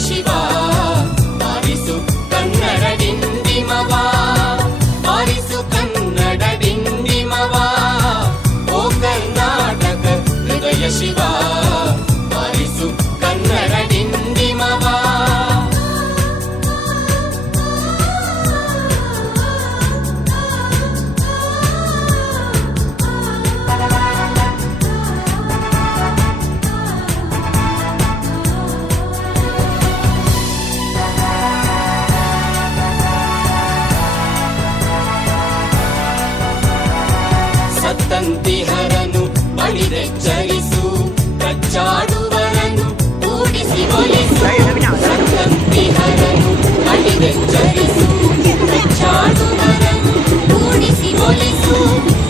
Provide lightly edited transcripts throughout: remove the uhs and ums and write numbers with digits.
ಶಿವ ಬಾರಿಸು ಕನ್ನಡ ಡಿಂಡಿಮವ ಬಾರಿಸು ಕನ್ನಡ ಡಿಂಡಿಮವ ಓ ಕರ್ನಾಟಕ ಹೃದಯ ಶಿವ ಬಾರಿಸು ಕನ್ನಡ ಡಿಂಡಿಮವ ಸತ್ತಂತಿಹರನು ಬಳಿದೆಚ್ಚರಿಸು ಕಚ್ಚಾಡುವರನು ಕೂಡಿಸಿ ಒಲಿಸು ಸತ್ತಂತಿಹರನು ಬಳಿದೆಚ್ಚರಿಸು ಕಚ್ಚಾಡುವರನು ಕೂಡಿಸಿ ಒಲಿಸು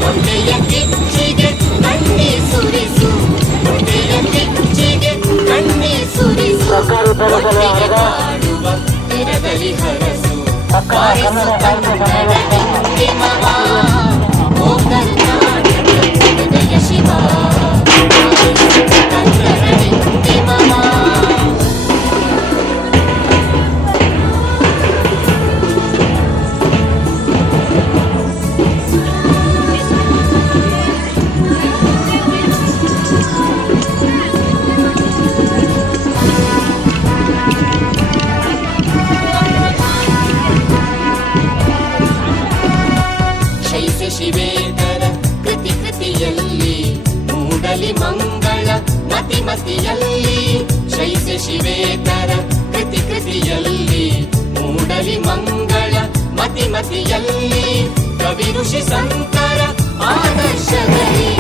ಹೊಟ್ಟೆಯ ಕಿಚ್ಚಿಗೆ ಕಣ್ಣೀರ್ ಸುರಿಸು ಹೊಟ್ಟೆಯ ಕಿಚ್ಚಿಗೆ ಕಣ್ಣೀರ್ ಸುರಿಸು ಹೊಟ್ಟೆಗೆ ಕಾಡುವ ತೆರದಲ್ಲಿ ಹರಸು ಬಾರಿಸು ಕನ್ನಡ ಡಿಂಡಿಮವ ಓ ಕರ್ನಾಟಕ ಹೃದಯ ಶಿವ ಬಾರಿಸು ಕನ್ನಡ ಡಿಂಡಿಮವ ಶಿವೇತರ ಕೃತಿ ಕೃತಿಯಲ್ಲಿ ಮೂಡಲಿ ಮಂಗಳ ಮತಿ ಮತಿಯಲ್ಲಿ ಶೈಸ್ಯ ಶಿವೇತರ ಕೃತಿ ಕೃತಿಯಲ್ಲಿ ಮೂಡಲಿ ಮಂಗಳ ಮತಿ ಮತಿಯಲ್ಲಿ ಕವಿ ಋಷಿ ಸಂತರ ಆದರ್ಶದಲ್ಲಿ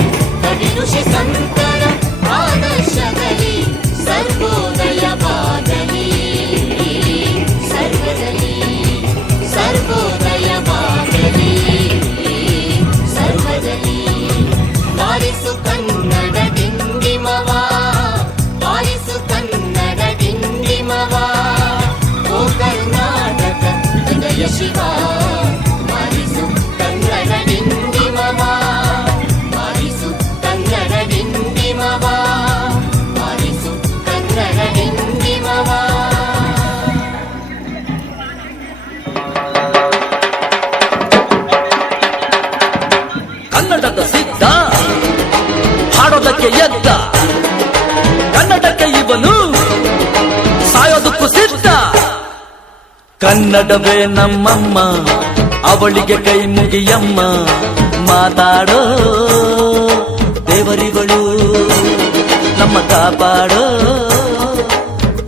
ಕವಿ ಋಷಿ ಸಂತರ ಆದರ್ಶದಲ್ಲಿ ಸರ್ವೋದಯವಾಗಲಿ ಸರ್ವದಲ್ಲಿ ಸರ್ವೋದಯವಾಗಲಿ ಬಾರಿಸು ಕನ್ನಡ ಡಿಂಡಿಮವ ಬಾರಿಸು ಕನ್ನಡ ಡಿಂಡಿಮವ ಓ ಕರ್ನಾಟಕ ಹೃದಯ ಶಿವ ಬಾರಿಸು ಕನ್ನಡ ಡಿಂಡಿಮವ ಬಾರಿಸು ಕನ್ನಡ ಡಿಂಡಿಮವ ಬಾರಿಸು ಕನ್ನಡ ಡಿಂಡಿಮವ ಕನ್ನಡದ ಸಿದ್ಧ ಹಾಡೋದಕ್ಕೆ ಎದ್ದ ಕನ್ನಡಕ್ಕೆ ಇವನು ಸಾಯೋದಕ್ಕೂ ಸಿದ್ಧ ಕನ್ನಡವೇ ನಮ್ಮಮ್ಮ ಅವಳಿಗೆ ಕೈ ಮುಗಿಯಮ್ಮ ಮಾತಾಡೋ ದೇವರಿಗಳು ನಮ್ಮ ಕಾಪಾಡೋ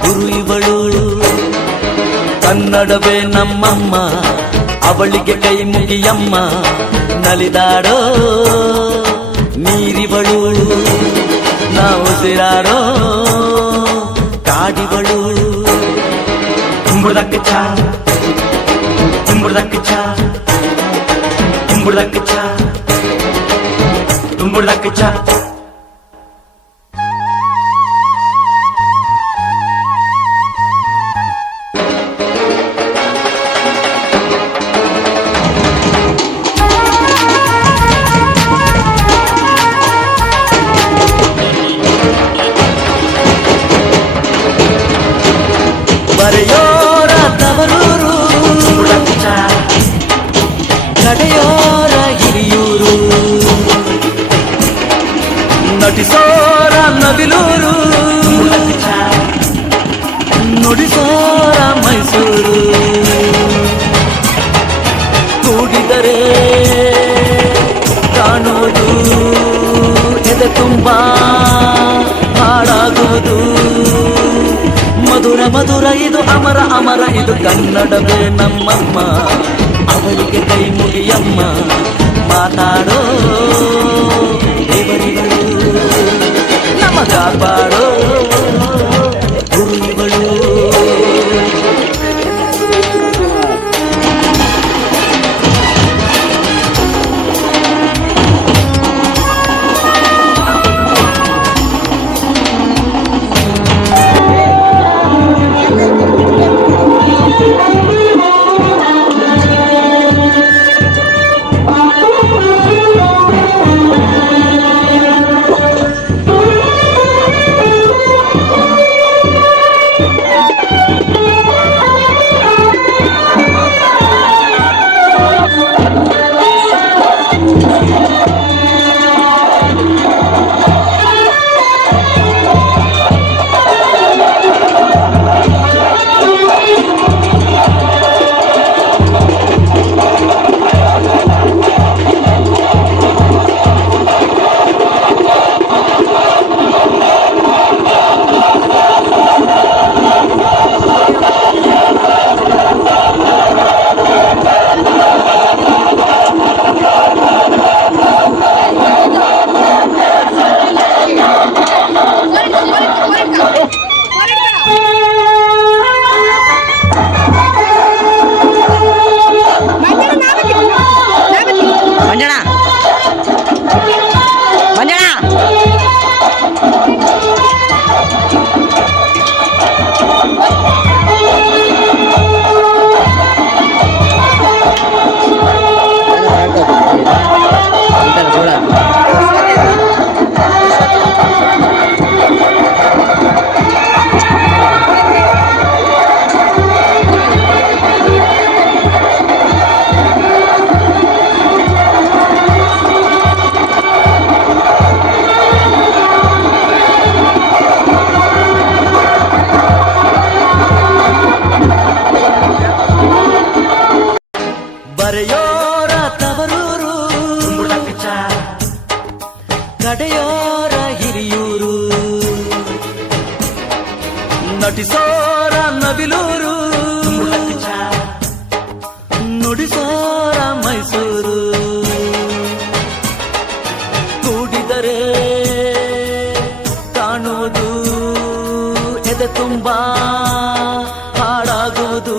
ಗುರು ಇವಳು ಕನ್ನಡವೇ ನಮ್ಮಮ್ಮ ಅವಳಿಗೆ ಕೈ ಮುಗಿಯಮ್ಮ ನಲಿದಾಡೋ ನೀರಿವಳು ನಾವು ಉಸಿರಾಡೋ ಕಾಡಿವಳು ತುಂಬುದಕ್ಕೆ ಚಾ ತುಂಬುದಕ್ಕೆ ಚಾ ತುಂಬುದಕ್ಕೆ ಚಾ ತುಂಬುದಕ್ಕೆ ಚಾ ಬರೆಯೋರ ತವರೂರು ನಡೆಯೋರ ಹಿರಿಯೂರು ನಟಿಸೋರ ನವಿಲೂರು ನುಡಿಸೋರ ಮೈಸೂರು ಕೂಡಿದರೆ ಕಾಣೋದು ಎದೆ ತುಂಬ ಹಾಡಾಗೋದು ಮಧುರ ಮಧುರ ಇದು ಅಮರ ಅಮರ ಇದು ಕನ್ನಡವೇ ನಮ್ಮಮ್ಮ ಅವಳಿಗೆ ಕೈ ಮುಗಿಯಮ್ಮ ಮಾತಾಡೋ ದೇವರಿಗಳು ನಮ್ಮ ಕಾಪಾಡೋ ಗುರುಗಳು ನಟಿಸೋರ ನವಿಲೂರು ನುಡಿಸೋರ ಮೈಸೂರು ಕೂಡಿದರೆ ಕಾಣುವುದು ಎದೆ ತುಂಬಾ ಹಾಡಾಗುವುದು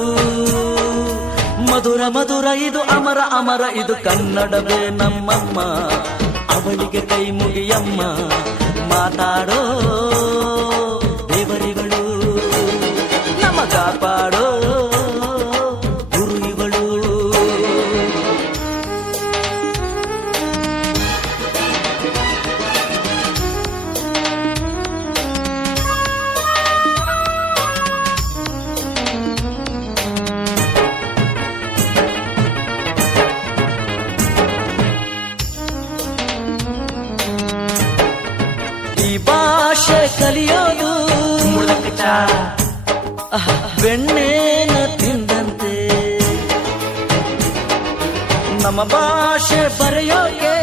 ಮಧುರ ಮಧುರ ಇದು ಅಮರ ಅಮರ ಇದು ಕನ್ನಡವೇ ನಮ್ಮಮ್ಮ ಅವಳಿಗೆ ಕೈ ಮುಗಿಯಮ್ಮ ಮಾತಾಡೋ ದೇವರಿಗಳು ನಮ್ಮ ಕಾಪಾಡೋ ಗುರು ಇವಳು ಭಾಷೆ ಕಲಿಯೋದು ಬೆಣ್ಣೆನ ತಿಂದಂತೆ ನಮ್ಮ ಭಾಷೆ ಬರೆಯೋಕೆ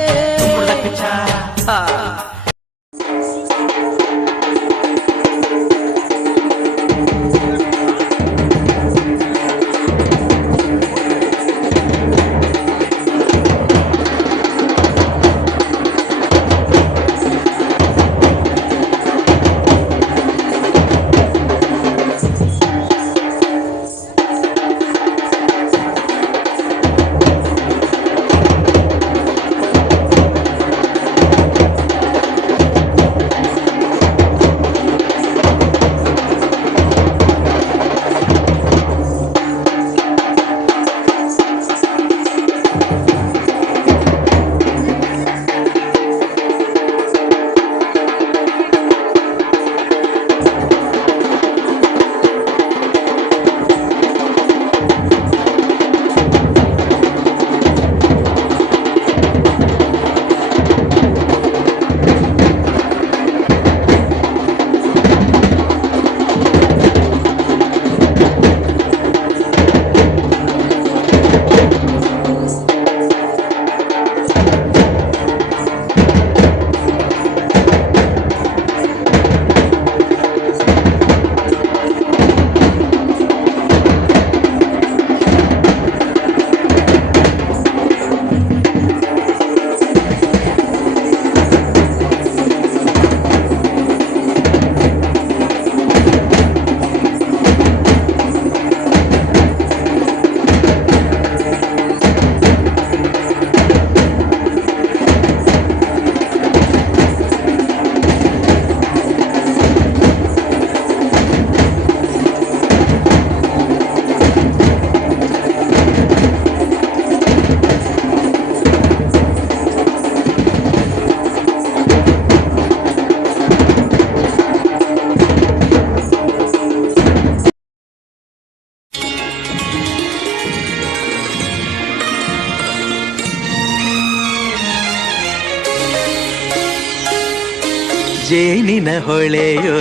ಜೇನಿನ ಹೊಳೆಯೋ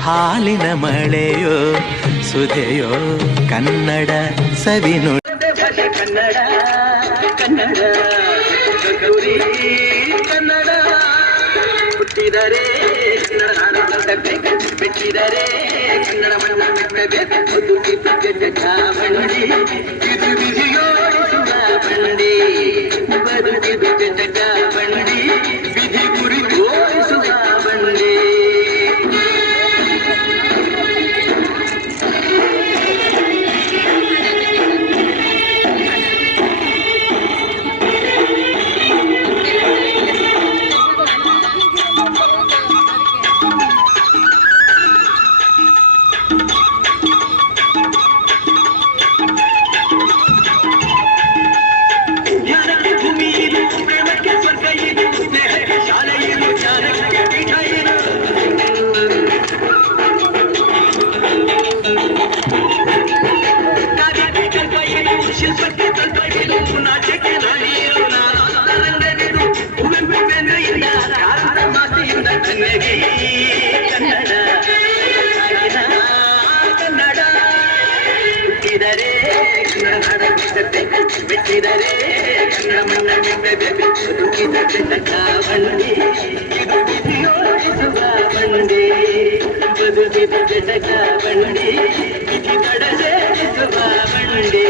ಹಾಲಿನ ಮಳೆಯೋ ಸುಧೆಯೋ ಕನ್ನಡ ಸವಿನು ಕನ್ನಡ ಕನ್ನಡ ಕನ್ನಡ ಹುಟ್ಟಿದರೆ ಬಿಟ್ಟಿದರೆ ಕನ್ನಡ ಮಣ್ಣ ಬಂಡಿ ಇದು ವಿಧಿಯೋಡಿಸುವ ಬಂಡಿ ಬದುಕಿದು ಜಟ ಬಂಡಿ ವಿಧಿ ಗುರಿ ತೋರಿಸುವ ಬಂಡಿ ಬಿಟ್ಟಿದರೆ ಕನ್ನಡ ಮಣ್ಣ ಬದುಕಿದ ಬಂಡಿ ಇದು ವಿಧಿಯೋಡಿಸುವ ಬಂಡಿ ಬದುಕಿದ ಜಟಕ ಬಂಡಿ ವಿಧಿ ತಡದೆ ಬಂಡಿ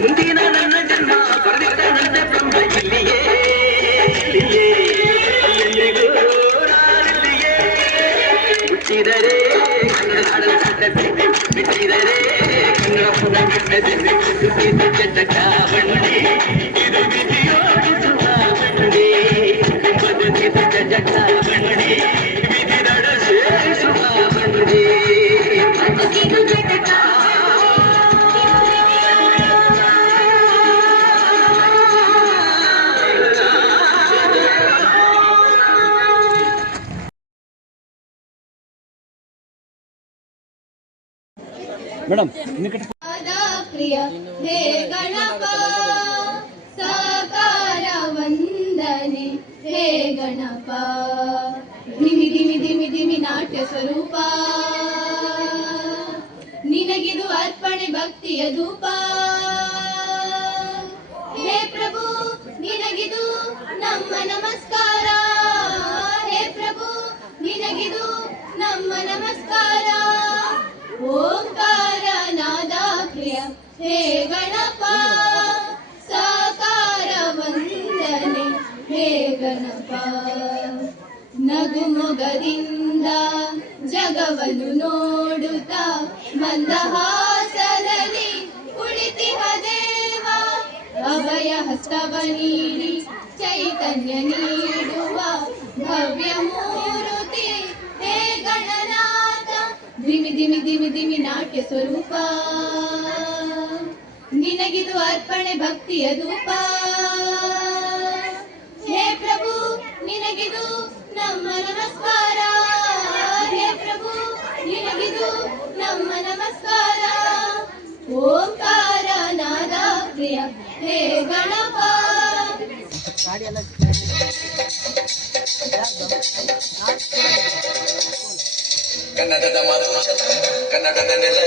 ಮುಂದಿನ ನನ್ನ ಜನ್ಮ ಬರೆದಿದ್ದ ನನ್ನ ಬ್ರಹ್ಮ ಇಲ್ಲಿಯೇ ಎಲ್ಲಿಗೂ ನಾನಿಲ್ಲಿಯೇ ಹುಟ್ಟಿದರೆ ಕನ್ನಡ ಹಾಡಲು ಸಾಧ್ಯತೆ ಬಿಟ್ಟಿದರೆ ಕನ್ನಡ ಪುನಃ ಬಿಟ್ಟದೆ ಹುಟ್ಟಿದ ಜಟಕ ಬಂಡಿ ಇದು ವಿಧಿಯೋಡಿಸುವ ಬಂಡಿ ಬದುಕಿದ ಜಟಕ ಬಂಡಿ ವಿಧಿ ನಡೆಸುವ ಬಂಡಿ ಬದುಕಿದ ಜಟಕ ಮೇಡಮ್ ಪ್ರಿಯ ಹೇ ಗಣಪ ಸಾಕಾರ ವಂದನೆ ಹೇ ಗಣಪ ಧಿಮಿ ಧಿಮಿ ಧಿಮಿ ಧಿಮಿ ನಾಟ್ಯ ಸ್ವರೂಪ ನಿನಗಿದು ಅರ್ಪಣೆ ಭಕ್ತಿಯ ಧೂಪ ಹೇ ಪ್ರಭು ನಿನಗಿದು ನಮ್ಮ ನಮಸ್ಕಾರ ಹೇ ಪ್ರಭು ನಿನಗಿದು ನಮ್ಮ ನಮಸ್ಕಾರ ಓಂಕಾರ ನಾದ ಪ್ರಿಯ ಹೇ ಗಣಪ ಸಾಕಾರ ವಂದನೆ ಹೇ ಗಣಪ ನಗುಮೊಗದಿಂದ ಜಗವನ್ನು ನೋಡುತ್ತಾ ಮಂದಹಾಸದಲ್ಲಿ ಕುಳಿತಿಹ ದೇವ ಅಭಯ ಹಸ್ತವ ನೀಡಿ ಚೈತನ್ಯ ನೀಡುವ ಭವ್ಯ ಮೂರುತಿ ಹೇ ಗಣನಾಥ ಧಿಮಿ ಧಿಮಿ ಧಿಮಿ ಧಿಮಿ ನಾಟ್ಯ ಸ್ವರೂಪ ನಿನಗಿದು ಅರ್ಪಣೆ ಭಕ್ತಿಯ ಧೂಪ ಹೇ ಪ್ರಭು ನಿನಗಿದು ನಮ್ಮ ನಮಸ್ಕಾರ ಹೇ ಪ್ರಭು ನಿನಗಿದು ನಮ್ಮ ನಮಸ್ಕಾರ ಓಂಕಾರ ನಾದ ಪ್ರಿಯ ಹೇ ಗಣಪ ಕನ್ನಡದ ಮಾತು ಕನ್ನಡದ ನೆಲ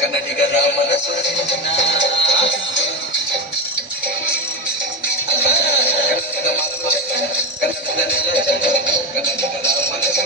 ಕನ್ನಡಿಗರ ಮನಸ್ಸು ಕನ್ನಡದ ಮಾತು ಕನ್ನಡದ ನೆಲ ಕನ್ನಡಿಗರ ಮನಸ್ಸು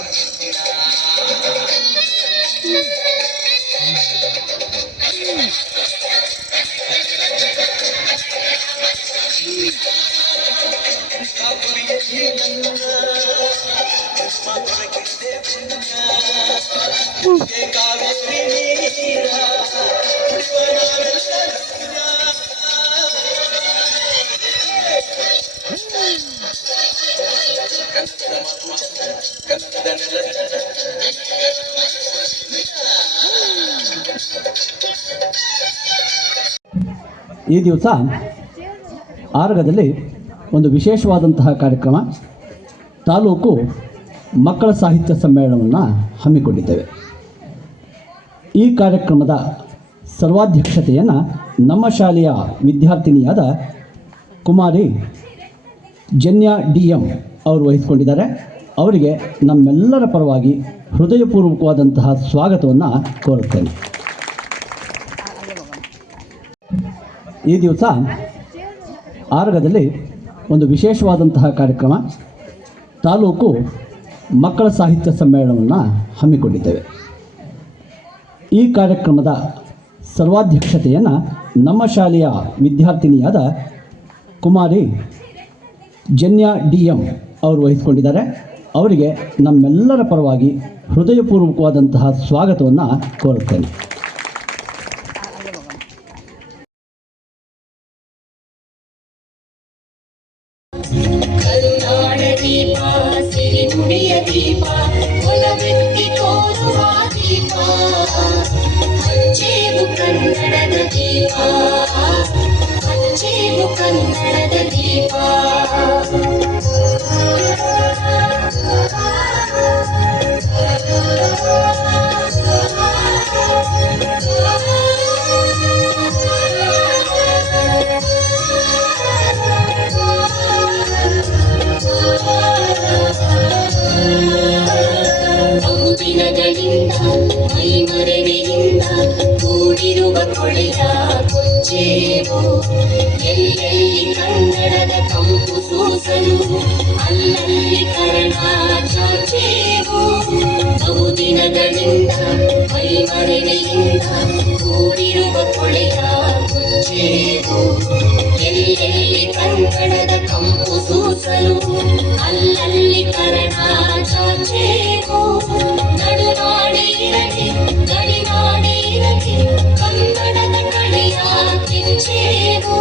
ಈ ದಿವಸ ಆರಗದಲ್ಲಿ ಒಂದು ವಿಶೇಷವಾದಂತಹ ಕಾರ್ಯಕ್ರಮ ತಾಲೂಕು ಮಕ್ಕಳ ಸಾಹಿತ್ಯ ಸಮ್ಮೇಳನವನ್ನು ಹಮ್ಮಿಕೊಂಡಿದ್ದೇವೆ. ಈ ಕಾರ್ಯಕ್ರಮದ ಸರ್ವಾಧ್ಯಕ್ಷತೆಯನ್ನು ನಮ್ಮ ಶಾಲೆಯ ವಿದ್ಯಾರ್ಥಿನಿಯಾದ ಕುಮಾರಿ ಜನ್ಯಾ DM ಅವರು ವಹಿಸಿಕೊಂಡಿದ್ದಾರೆ. ಅವರಿಗೆ ನಮ್ಮೆಲ್ಲರ ಪರವಾಗಿ ಹೃದಯಪೂರ್ವಕವಾದಂತಹ ಸ್ವಾಗತವನ್ನು ಕೋರುತ್ತೇನೆ. ಈ ದಿವಸ ಆರಗದಲ್ಲಿ ಒಂದು ವಿಶೇಷವಾದಂತಹ ಕಾರ್ಯಕ್ರಮ ತಾಲೂಕು ಮಕ್ಕಳ ಸಾಹಿತ್ಯ ಸಮ್ಮೇಳನವನ್ನು ಹಮ್ಮಿಕೊಂಡಿದ್ದೇವೆ. ಈ ಕಾರ್ಯಕ್ರಮದ ಸರ್ವಾಧ್ಯಕ್ಷತೆಯನ್ನು ನಮ್ಮ ಶಾಲೆಯ ವಿದ್ಯಾರ್ಥಿನಿಯಾದ ಕುಮಾರಿ ಜನ್ಯಾ DM ಅವರು ವಹಿಸಿಕೊಂಡಿದ್ದಾರೆ. ಅವರಿಗೆ ನಮ್ಮೆಲ್ಲರ ಪರವಾಗಿ ಹೃದಯಪೂರ್ವಕವಾದಂತಹ ಸ್ವಾಗತವನ್ನು ಕೋರುತ್ತೇನೆ. ಕರುನಾಡ ದೀಪ ಸಿರಿನುಡಿಯ ದೀಪ ಒಲವೆತ್ತಿ ತೋರುವ ದೀಪ ಹಂಚೇವು ಕನ್ನಡ ಕನ್ನಡದ ದೀಪ ಹಚ್ಚೇವು ಕನ್ನಡದ ದೀಪ ಬಹುದಿನಗಳಿಂದ ಮೈಮರೆಯಿಂದ ಕೂಡಿರುವ ಕೊಳೆಯ ಕೊಚ್ಚೇವು ಎಲ್ಲೆಲ್ಲಿ ಕನ್ನಡದ ಕಂಪು ಸೂಸಲು ಅಲ್ಲಲ್ಲಿ ಕರ್ಣ ಚಾಚೇವು ಬಹುದಿನಗಳಿಂದ ಮೈಮರೆಯಿಂದ ಕೂಡಿರುವ ಕೊಳೆಯ ಕೊಚ್ಚೇವು ಎಲ್ಲೆಲ್ಲಿ ಕನ್ನಡದ ಕಂಪು ಸೂಸಲು ಅಲ್ಲಲ್ಲಿ ಕರ್ಣ ಚಾಚೇವು ನಡುನಾಡಿರಲಿ ಗಡಿನಾಡಿರಲಿ ಕನ್ನಡದ ಕಡೆಯ ಕಿಚ್ಚೇವು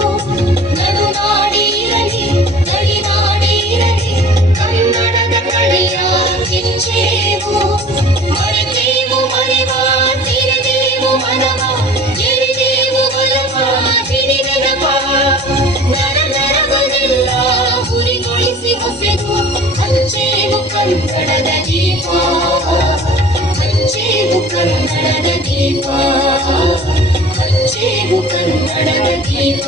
ನಡುನಾಡಿರಲಿ ಗಡಿನಾಡಿರಲಿ ಕನ್ನಡದ ಕಡೆಯ ಕಿಚ್ಚೇವು ಮರೆತೇವು ಮರೆವ ತಿರುಗೇವು ಮನವ ಎರಿದೇವು ಬಲವ ಹಿಡಿದೆನಪ ನರ ನರವನೆಲ್ಲ ಹುರಿಗೊಳಿಸಿ ಹೊಸೆದು ಹಂಚೇವು ಕನ್ನಡದ ದೀಪ ಹಂಚೇವು ಕನ್ನಡದ ದೀಪ ಹಂಚೇವು ಕನ್ನಡದ ದೀಪ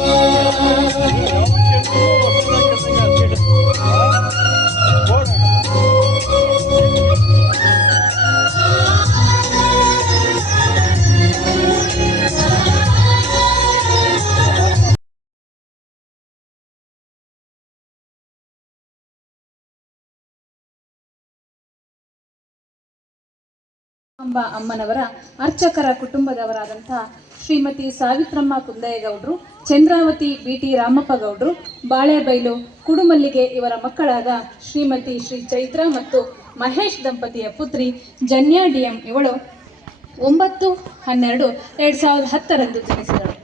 ಅಂಬ ಅಮ್ಮನವರ ಅರ್ಚಕರ ಕುಟುಂಬದವರಾದಂಥ ಶ್ರೀಮತಿ ಸಾವಿತ್ರಮ್ಮ ಕುಂದಯ್ಯಗೌಡರು, ಚಂದ್ರಾವತಿ ಬಿಟಿ ರಾಮಪ್ಪ ಗೌಡರು, ಬಾಳೆಬೈಲು ಕುಡುಮಲ್ಲಿಗೆ ಇವರ ಮಕ್ಕಳಾದ ಶ್ರೀಮತಿ ಶ್ರೀ ಚೈತ್ರ ಮತ್ತು ಮಹೇಶ್ ದಂಪತಿಯ ಪುತ್ರಿ ಜನ್ಯಾ ಡಿಎಂ ಇವಳು 9/12/2010 ಜನಿಸಿದಳು.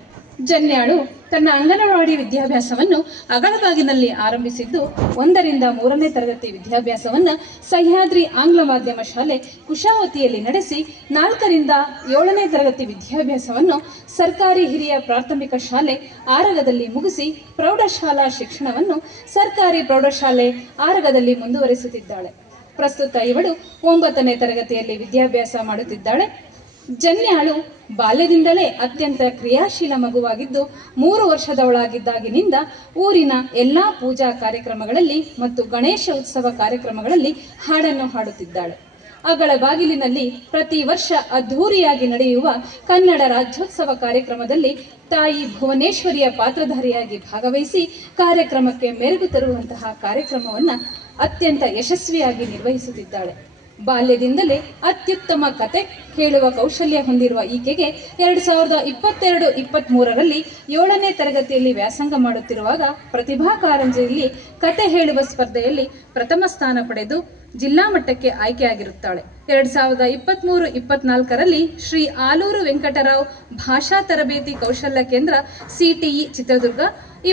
ಜನ್ಯಾಳು ತನ್ನ ಅಂಗನವಾಡಿ ವಿದ್ಯಾಭ್ಯಾಸವನ್ನು ಅಗಳಬಾಗಿನಲ್ಲಿ ಆರಂಭಿಸಿದ್ದು 1ರಿಂದ 3ನೇ ತರಗತಿ ವಿದ್ಯಾಭ್ಯಾಸವನ್ನು ಸಹ್ಯಾದ್ರಿ ಆಂಗ್ಲ ಮಾಧ್ಯಮ ಶಾಲೆ ಕುಶಾವತಿಯಲ್ಲಿ ನಡೆಸಿ 4ರಿಂದ 7ನೇ ತರಗತಿ ವಿದ್ಯಾಭ್ಯಾಸವನ್ನು ಸರ್ಕಾರಿ ಹಿರಿಯ ಪ್ರಾಥಮಿಕ ಶಾಲೆ ಆರಗದಲ್ಲಿ ಮುಗಿಸಿ ಪ್ರೌಢಶಾಲಾ ಶಿಕ್ಷಣವನ್ನು ಸರ್ಕಾರಿ ಪ್ರೌಢಶಾಲೆ ಆರಗದಲ್ಲಿ ಮುಂದುವರಿಸುತ್ತಿದ್ದಾಳೆ. ಪ್ರಸ್ತುತ ಇವಳು 9ನೇ ತರಗತಿಯಲ್ಲಿ ವಿದ್ಯಾಭ್ಯಾಸ ಮಾಡುತ್ತಿದ್ದಾಳೆ. ಜನ್ಯಾಳು ಬಾಲ್ಯದಿಂದಲೇ ಅತ್ಯಂತ ಕ್ರಿಯಾಶೀಲ ಮಗುವಾಗಿದ್ದು 3 ವರ್ಷದವಳಾಗಿದ್ದಾಗಿನಿಂದ ಊರಿನ ಎಲ್ಲ ಪೂಜಾ ಕಾರ್ಯಕ್ರಮಗಳಲ್ಲಿ ಮತ್ತು ಗಣೇಶ ಉತ್ಸವ ಕಾರ್ಯಕ್ರಮಗಳಲ್ಲಿ ಹಾಡನ್ನು ಹಾಡುತ್ತಿದ್ದಾಳೆ. ಅಗಳ ಬಾಗಿಲಿನಲ್ಲಿ ಪ್ರತಿ ವರ್ಷ ಅದ್ಧೂರಿಯಾಗಿ ನಡೆಯುವ ಕನ್ನಡ ರಾಜ್ಯೋತ್ಸವ ಕಾರ್ಯಕ್ರಮದಲ್ಲಿ ತಾಯಿ ಭುವನೇಶ್ವರಿಯ ಪಾತ್ರಧಾರಿಯಾಗಿ ಭಾಗವಹಿಸಿ ಕಾರ್ಯಕ್ರಮಕ್ಕೆ ಮೆರುಗು ತರುವಂತಹ ಕಾರ್ಯಕ್ರಮವನ್ನು ಅತ್ಯಂತ ಯಶಸ್ವಿಯಾಗಿ ನಿರ್ವಹಿಸುತ್ತಿದ್ದಾಳೆ. ಬಾಲ್ಯದಿಂದಲೇ ಅತ್ಯುತ್ತಮ ಕತೆ ಹೇಳುವ ಕೌಶಲ್ಯ ಹೊಂದಿರುವ ಈಕೆಗೆ 2022-23ರಲ್ಲಿ 7ನೇ ತರಗತಿಯಲ್ಲಿ ವ್ಯಾಸಂಗ ಮಾಡುತ್ತಿರುವಾಗ ಪ್ರತಿಭಾ ಕಾರಂಜಿಯಲ್ಲಿ ಕತೆ ಹೇಳುವ ಸ್ಪರ್ಧೆಯಲ್ಲಿ ಪ್ರಥಮ ಸ್ಥಾನ ಪಡೆದು ಜಿಲ್ಲಾ ಮಟ್ಟಕ್ಕೆ ಆಯ್ಕೆಯಾಗಿರುತ್ತಾಳೆ. 2023-24ರಲ್ಲಿ ಶ್ರೀ ಆಲೂರು ವೆಂಕಟರಾವ್ ಭಾಷಾ ತರಬೇತಿ ಕೌಶಲ್ಯ ಕೇಂದ್ರ CTE ಚಿತ್ರದುರ್ಗ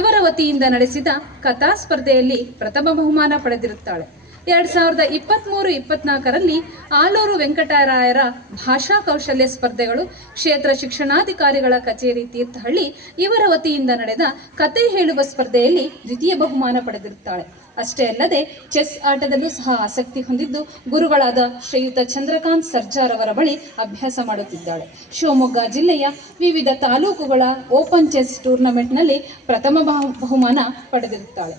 ಇವರ ವತಿಯಿಂದ ನಡೆಸಿದ ಕಥಾ ಸ್ಪರ್ಧೆಯಲ್ಲಿ ಪ್ರಥಮ ಬಹುಮಾನ ಪಡೆದಿರುತ್ತಾಳೆ. 2023-24ರಲ್ಲಿ ಆಲೂರು ವೆಂಕಟರಾಯರ ಭಾಷಾ ಕೌಶಲ್ಯ ಸ್ಪರ್ಧೆಗಳು ಕ್ಷೇತ್ರ ಶಿಕ್ಷಣಾಧಿಕಾರಿಗಳ ಕಚೇರಿ ತೀರ್ಥಹಳ್ಳಿ ಇವರ ವತಿಯಿಂದ ನಡೆದ ಕತೆ ಹೇಳುವ ಸ್ಪರ್ಧೆಯಲ್ಲಿ ದ್ವಿತೀಯ ಬಹುಮಾನ ಪಡೆದಿರುತ್ತಾಳೆ. ಅಷ್ಟೇ ಅಲ್ಲದೆ ಚೆಸ್ ಆಟದಲ್ಲೂ ಸಹ ಆಸಕ್ತಿ ಹೊಂದಿದ್ದು ಗುರುಗಳಾದ ಶ್ರೀಯುತ ಚಂದ್ರಕಾಂತ್ ಸರ್ಜಾರ್ ಅವರ ಬಳಿ ಅಭ್ಯಾಸ ಮಾಡುತ್ತಿದ್ದಾಳೆ. ಶಿವಮೊಗ್ಗ ಜಿಲ್ಲೆಯ ವಿವಿಧ ತಾಲೂಕುಗಳ ಓಪನ್ ಚೆಸ್ ಟೂರ್ನಮೆಂಟ್ನಲ್ಲಿ ಪ್ರಥಮ ಬಹುಮಾನ ಪಡೆದಿರುತ್ತಾಳೆ.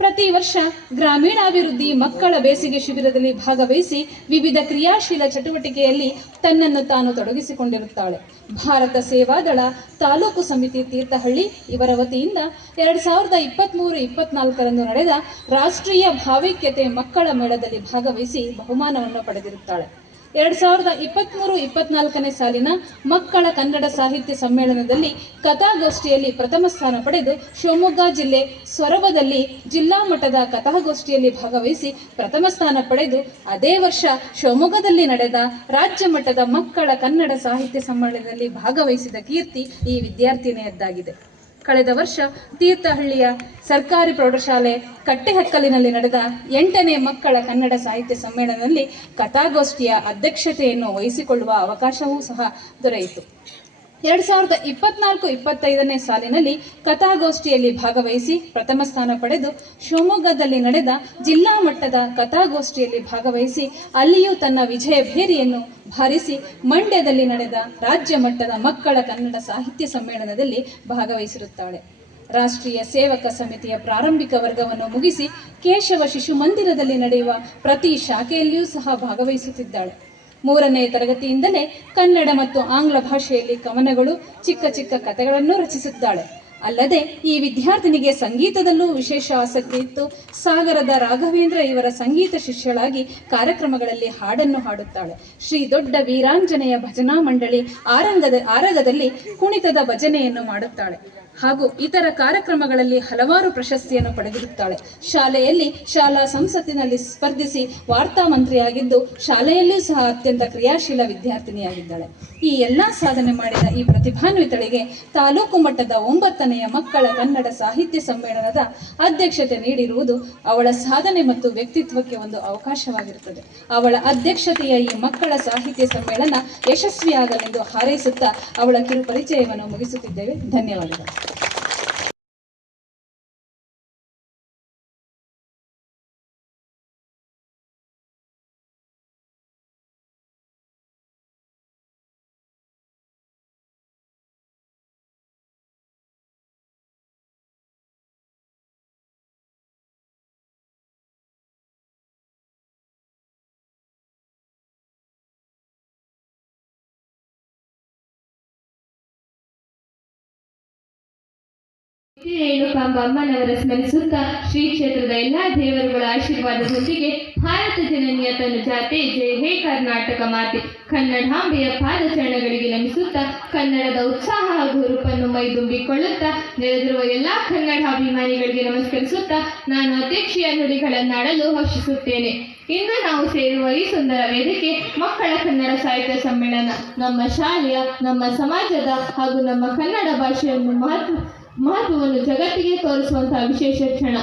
ಪ್ರತಿ ವರ್ಷ ಗ್ರಾಮೀಣಾಭಿವೃದ್ಧಿ ಮಕ್ಕಳ ಬೇಸಿಗೆ ಶಿಬಿರದಲ್ಲಿ ಭಾಗವಹಿಸಿ ವಿವಿಧ ಕ್ರಿಯಾಶೀಲ ಚಟುವಟಿಕೆಯಲ್ಲಿ ತನ್ನನ್ನು ತಾನು ತೊಡಗಿಸಿಕೊಂಡಿರುತ್ತಾಳೆ. ಭಾರತ ಸೇವಾದಳ ತಾಲೂಕು ಸಮಿತಿ ತೀರ್ಥಹಳ್ಳಿ ಇವರ ವತಿಯಿಂದ 2023-24ರಂದು ನಡೆದ ರಾಷ್ಟ್ರೀಯ ಭಾವೈಕ್ಯತೆ ಮಕ್ಕಳ ಮೇಳದಲ್ಲಿ ಭಾಗವಹಿಸಿ ಬಹುಮಾನವನ್ನು ಪಡೆದಿರುತ್ತಾಳೆ. 2023-24ನೇ ಸಾಲಿನ ಮಕ್ಕಳ ಕನ್ನಡ ಸಾಹಿತ್ಯ ಸಮ್ಮೇಳನದಲ್ಲಿ ಕಥಾಗೋಷ್ಠಿಯಲ್ಲಿ ಪ್ರಥಮ ಸ್ಥಾನ ಪಡೆದು ಶಿವಮೊಗ್ಗ ಜಿಲ್ಲೆ ಸೊರಬದಲ್ಲಿ ಜಿಲ್ಲಾ ಮಟ್ಟದ ಕಥಾಗೋಷ್ಠಿಯಲ್ಲಿ ಭಾಗವಹಿಸಿ ಪ್ರಥಮ ಸ್ಥಾನ ಪಡೆದು ಅದೇ ವರ್ಷ ಶಿವಮೊಗ್ಗದಲ್ಲಿ ನಡೆದ ರಾಜ್ಯ ಮಟ್ಟದ ಮಕ್ಕಳ ಕನ್ನಡ ಸಾಹಿತ್ಯ ಸಮ್ಮೇಳನದಲ್ಲಿ ಭಾಗವಹಿಸಿದ ಕೀರ್ತಿ ಈ ವಿದ್ಯಾರ್ಥಿನಿಯದ್ದಾಗಿದೆ. ಕಳೆದ ವರ್ಷ ತೀರ್ಥಹಳ್ಳಿಯ ಸರ್ಕಾರಿ ಪ್ರೌಢಶಾಲೆ ಕಟ್ಟೆಹಕ್ಕಲಿನಲ್ಲಿ ನಡೆದ 8ನೇ ಮಕ್ಕಳ ಕನ್ನಡ ಸಾಹಿತ್ಯ ಸಮ್ಮೇಳನದಲ್ಲಿ ಕಥಾಗೋಷ್ಠಿಯ ಅಧ್ಯಕ್ಷತೆಯನ್ನು ವಹಿಸಿಕೊಳ್ಳುವ ಅವಕಾಶವೂ ಸಹ ದೊರೆಯಿತು. 2024-25ನೇ ಸಾಲಿನಲ್ಲಿ ಕಥಾಗೋಷ್ಠಿಯಲ್ಲಿ ಭಾಗವಹಿಸಿ ಪ್ರಥಮ ಸ್ಥಾನ ಪಡೆದು ಶಿವಮೊಗ್ಗದಲ್ಲಿ ನಡೆದ ಜಿಲ್ಲಾ ಮಟ್ಟದ ಕಥಾಗೋಷ್ಠಿಯಲ್ಲಿ ಭಾಗವಹಿಸಿ ಅಲ್ಲಿಯೂ ತನ್ನ ವಿಜಯ ಭೇರಿಯನ್ನು ಬಾರಿಸಿ ಮಂಡ್ಯದಲ್ಲಿ ನಡೆದ ರಾಜ್ಯ ಮಟ್ಟದ ಮಕ್ಕಳ ಕನ್ನಡ ಸಾಹಿತ್ಯ ಸಮ್ಮೇಳನದಲ್ಲಿ ಭಾಗವಹಿಸಿರುತ್ತಾಳೆ. ರಾಷ್ಟ್ರೀಯ ಸೇವಕ ಸಮಿತಿಯ ಪ್ರಾರಂಭಿಕ ವರ್ಗವನ್ನು ಮುಗಿಸಿ ಕೇಶವ ಶಿಶು ಮಂದಿರದಲ್ಲಿ ನಡೆಯುವ ಪ್ರತಿ ಶಾಖೆಯಲ್ಲಿಯೂ ಸಹ ಭಾಗವಹಿಸುತ್ತಿದ್ದಾಳೆ. 3ನೇ ತರಗತಿಯಿಂದಲೇ ಕನ್ನಡ ಮತ್ತು ಆಂಗ್ಲ ಭಾಷೆಯಲ್ಲಿ ಕವನಗಳು, ಚಿಕ್ಕ ಚಿಕ್ಕ ಕಥೆಗಳನ್ನು ರಚಿಸಿದ್ದಾಳೆ. ಅಲ್ಲದೆ ಈ ವಿದ್ಯಾರ್ಥಿನಿಗೆ ಸಂಗೀತದಲ್ಲೂ ವಿಶೇಷ ಆಸಕ್ತಿ ಇತ್ತು. ಸಾಗರದ ರಾಘವೇಂದ್ರ ಇವರ ಸಂಗೀತ ಶಿಷ್ಯಳಾಗಿ ಕಾರ್ಯಕ್ರಮಗಳಲ್ಲಿ ಹಾಡನ್ನು ಹಾಡುತ್ತಾಳೆ. ಶ್ರೀ ದೊಡ್ಡ ವೀರಾಂಜನೇಯ ಭಜನಾ ಮಂಡಳಿ ಆರಗದಲ್ಲಿ ಕುಣಿತದ ಭಜನೆಯನ್ನು ಮಾಡುತ್ತಾಳೆ ಹಾಗೂ ಇತರ ಕಾರ್ಯಕ್ರಮಗಳಲ್ಲಿ ಹಲವಾರು ಪ್ರಶಸ್ತಿಯನ್ನು ಪಡೆದಿರುತ್ತಾಳೆ. ಶಾಲೆಯಲ್ಲಿ ಶಾಲಾ ಸಂಸತ್ತಿನಲ್ಲಿ ಸ್ಪರ್ಧಿಸಿ ವಾರ್ತಾ ಮಂತ್ರಿಯಾಗಿದ್ದು ಶಾಲೆಯಲ್ಲಿಯೂ ಸಹ ಅತ್ಯಂತ ಕ್ರಿಯಾಶೀಲ ವಿದ್ಯಾರ್ಥಿನಿಯಾಗಿದ್ದಾಳೆ. ಈ ಎಲ್ಲ ಸಾಧನೆ ಮಾಡಿದ ಈ ಪ್ರತಿಭಾನ್ವಿತಳಿಗೆ ತಾಲೂಕು ಮಟ್ಟದ 9ನೆಯ ಮಕ್ಕಳ ಕನ್ನಡ ಸಾಹಿತ್ಯ ಸಮ್ಮೇಳನದ ಅಧ್ಯಕ್ಷತೆ ನೀಡಿರುವುದು ಅವಳ ಸಾಧನೆ ಮತ್ತು ವ್ಯಕ್ತಿತ್ವಕ್ಕೆ ಒಂದು ಅವಕಾಶವಾಗಿರುತ್ತದೆ. ಅವಳ ಅಧ್ಯಕ್ಷತೆಯ ಈ ಮಕ್ಕಳ ಸಾಹಿತ್ಯ ಸಮ್ಮೇಳನ ಯಶಸ್ವಿಯಾಗಲೆಂದು ಹಾರೈಸುತ್ತಾ ಅವಳ ಕಿರು ಪರಿಚಯವನ್ನು ಮುಗಿಸುತ್ತಿದ್ದೇವೆ. ಧನ್ಯವಾದಗಳು. ರೇಣುಕಾಂಬಮ್ಮನವರ ಸ್ಮರಿಸುತ್ತಾ ಶ್ರೀ ಕ್ಷೇತ್ರದ ಎಲ್ಲಾ ದೇವರುಗಳ ಆಶೀರ್ವಾದದೊಂದಿಗೆ ಭಾರತ ಜನನಿಯ ತನುಜಾತೆ ಜೈ ಹೇ ಕರ್ನಾಟಕ ಮಾತೆ ಕನ್ನಡಾಂಬೆಯ ಪಾದಚರಣಗಳಿಗೆ ನಮಿಸುತ್ತಾ ಕನ್ನಡದ ಉತ್ಸಾಹ ಹಾಗೂ ಹುರುಪನ್ನು ಮೈದುಂಬಿಕೊಳ್ಳುತ್ತಾ ನೆರೆದಿರುವ ಎಲ್ಲಾ ಕನ್ನಡಾಭಿಮಾನಿಗಳಿಗೆ ನಮಸ್ಕರಿಸುತ್ತಾ ನಾನು ಅಧ್ಯಕ್ಷೀಯ ನುಡಿಗಳನ್ನಾಡಲು ಹರ್ಷಿಸುತ್ತೇನೆ. ಇಂದು ನಾವು ಸೇರುವ ಈ ಸುಂದರ ವೇದಿಕೆ ಮಕ್ಕಳ ಕನ್ನಡ ಸಾಹಿತ್ಯ ಸಮ್ಮೇಳನ ನಮ್ಮ ಶಾಲೆಯ, ನಮ್ಮ ಸಮಾಜದ ಹಾಗೂ ನಮ್ಮ ಕನ್ನಡ ಭಾಷೆಯನ್ನು ಮಹತ್ವವನ್ನು ಜಗತ್ತಿಗೆ ತೋರಿಸುವಂತಹ ವಿಶೇಷ ಕ್ಷಣ.